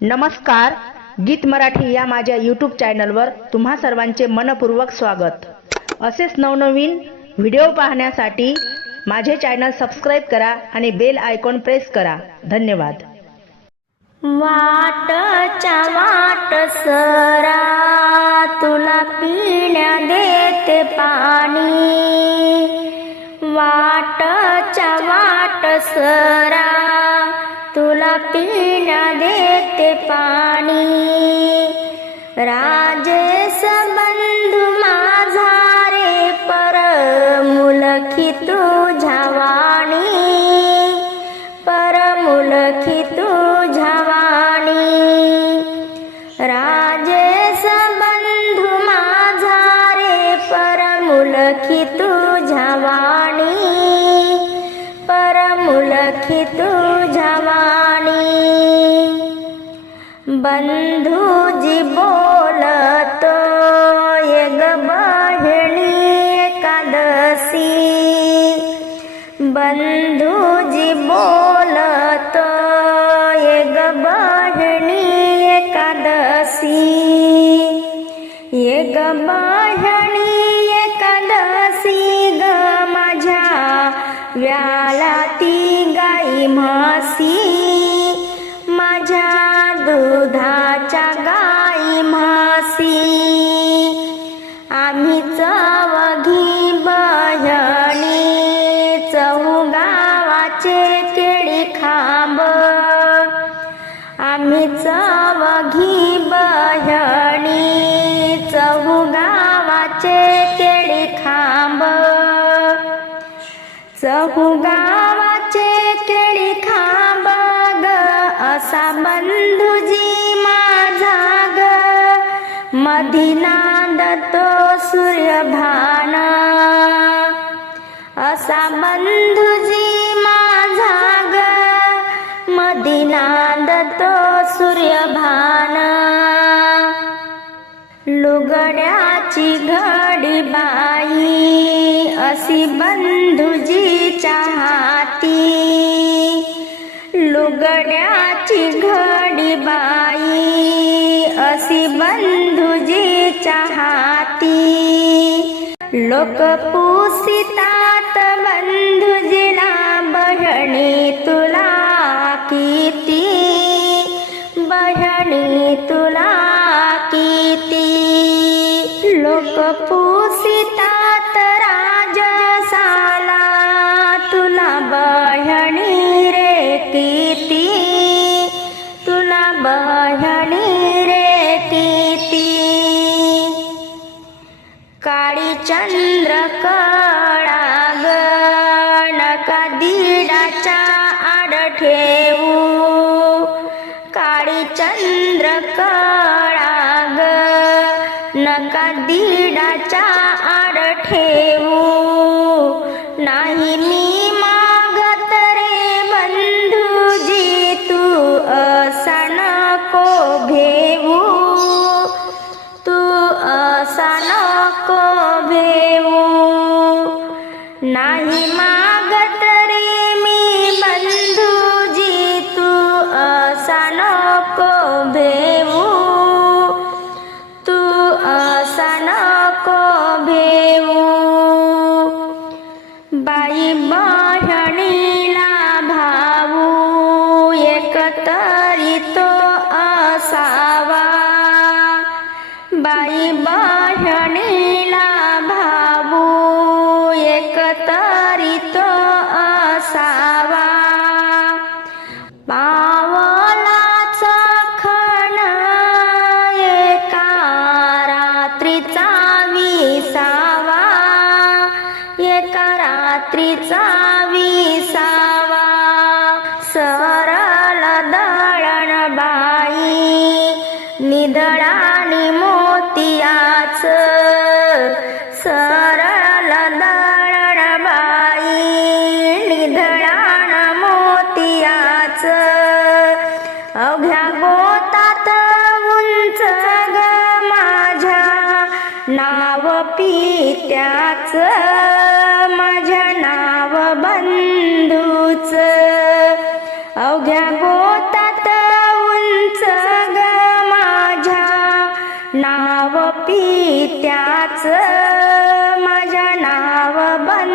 नमस्कार गीत मराठी या माझ्या यूट्यूब चॅनलवर तुम्हा सर्वांचे मनपूर्वक स्वागत. असेच नवनवीन व्हिडिओ पाहण्यासाठी माझे चॅनल सबस्क्राईब करा आणि बेल आयकॉन प्रेस करा. धन्यवाद. वाटच्या वाट सरा तुला पिण्या देते पाणी. वाटच्या वाट सरा न देते पाणी. राजे संबंध माझा रे पर मुलखी तुझ्या बंधूजी बोलतो तो ग बहिणी एकादशी. बंधूजी बोलतो तो ग बहिणी एकादशी. ये ग बहिणी एकादशी ग माझ्या व्याला ती गाई म्हशी. गावाचे केळी खांब ग असा बंधुजी माझा ग. मधी नांदतो सूर्यभान. असा बंधुजी माझा ग मधी नांदतो सूर्यभान. लुगड्याची घडी बाई अशी बंद लुगड्याची घडी बाई अशी बंधुजीच्या हाती. लोक पुसितात बंधुजीला बहणी तुला किती? बहणी तुला किती? लोक पुस काळी चंद्र कळा नका दीडाच्या आड ठेवू. काळी चंद्र कळा नका दीडाच्या आड ठेवू. नाही मी मागत रे बंधूजी तू असा नको घेऊ. तू असा नको भेवू नाही मागत रे मी बंधुजी तू असा नको भेवू। तू असा नको भेवू। बाई बहिणीला भाऊ एकतरी तो असावा। बाई बहिणीला एका रात्रीचा विसावा. सरल दळण बाई. निधडाणी मोतियाच. सरल दळण बाई. निधडाण मोतियाच. अवघ्या गोतात उंच ग माझ्या. नाव पित्याच. नाव पित्याच माझ्या नाव बन